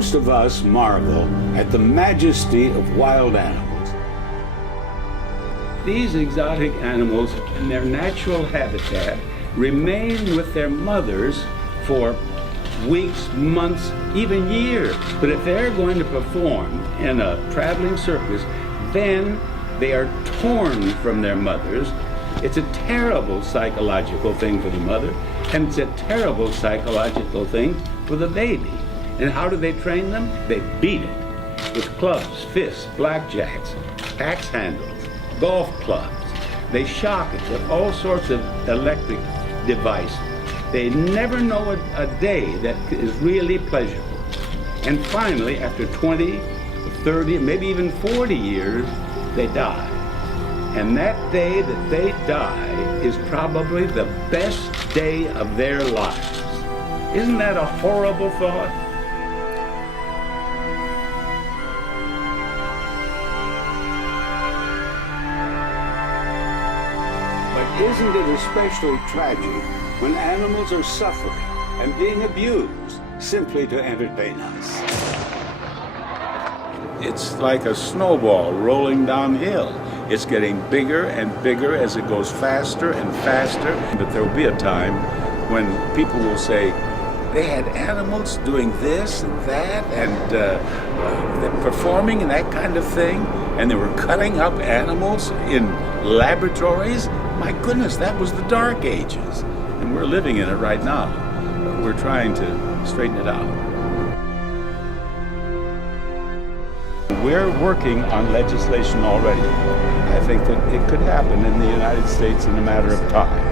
Most of us marvel at the majesty of wild animals. These exotic animals in their natural habitat remain with their mothers for weeks, months, even years. But if they're going to perform in a traveling circus, then they are torn from their mothers. It's a terrible psychological thing for the mother, and it's a terrible psychological thing for the baby. And how do they train them? They beat it with clubs, fists, blackjacks, axe handles, golf clubs. They shock it with all sorts of electric devices. They never know a day that is really pleasurable. And finally, after 20, 30, maybe even 40 years, they die. And that day that they die is probably the best day of their lives. Isn't that a horrible thought? But isn't it especially tragic when animals are suffering and being abused simply to entertain us? It's like a snowball rolling downhill. It's getting bigger and bigger as it goes faster and faster. But there will be a time when people will say, they had animals doing this and that and they're performing and that kind of thing, and they were cutting up animals in laboratories. My goodness, that was the Dark Ages. And we're living in it right now. We're trying to straighten it out. We're working on legislation already. I think that it could happen in the United States in a matter of time.